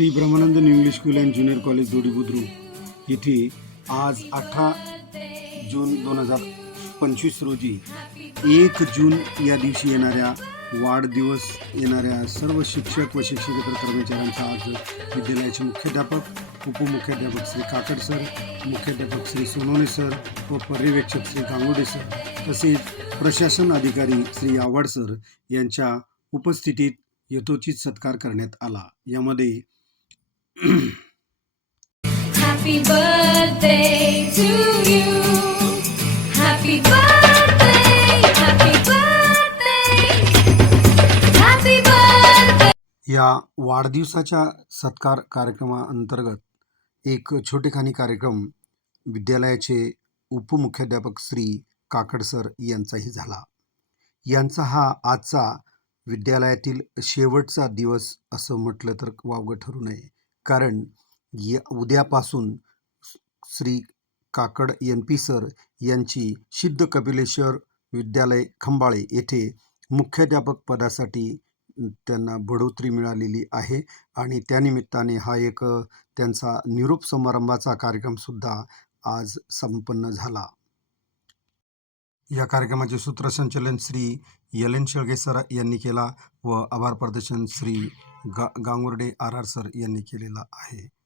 Shri Brahmanand English school and junior college Dodi Budruk येथे आज अठरा जून दोन हजार पंचवीस रोजी एक जून या दिवशी येणाऱ्या वाढदिवस येणाऱ्या सर्व शिक्षक व शिक्षकेतर कर्मचाऱ्यांचा आज विद्यालयाचे मुख्याध्यापक उपमुख्याध्यापक श्री काकड सर मुख्याध्यापक श्री सोनोने सर व पर्यवेक्षक श्री गांगुडे सर तसेच प्रशासन अधिकारी श्री आव्हाड सर यांच्या उपस्थितीत यथोचित सत्कार करण्यात आला. यामध्ये Happy birthday to you. Happy birthday, happy birthday, happy birthday. या वाढदिवसाच्या सत्कार कार्यक्रमाअंतर्गत एक छोटेखानी कार्यक्रम विद्यालयाचे उपमुख्याध्यापक श्री काकड सर यांचाही झाला यांचा हा आजचा विद्यालयातील शेवटचा दिवस असं म्हटलं तर वावगं ठरू नये कारण या उद्यापासून श्री काकड एन पी सर यांची सिद्ध कपिलेश्वर विद्यालय खंबाळे येथे मुख्याध्यापक पदासाठी त्यांना बढोतरी मिळालेली आहे आणि त्यानिमित्ताने हा एक त्यांचा निरोप समारंभाचा कार्यक्रमसुद्धा आज संपन्न झाला. या कार्यक्रमाचे सूत्रसंचलन श्री यलेन शेळगे सर यांनी केला व आभार प्रदर्शन श्री गा गांगुर्डे आर आर सर यांनी केलेला आहे.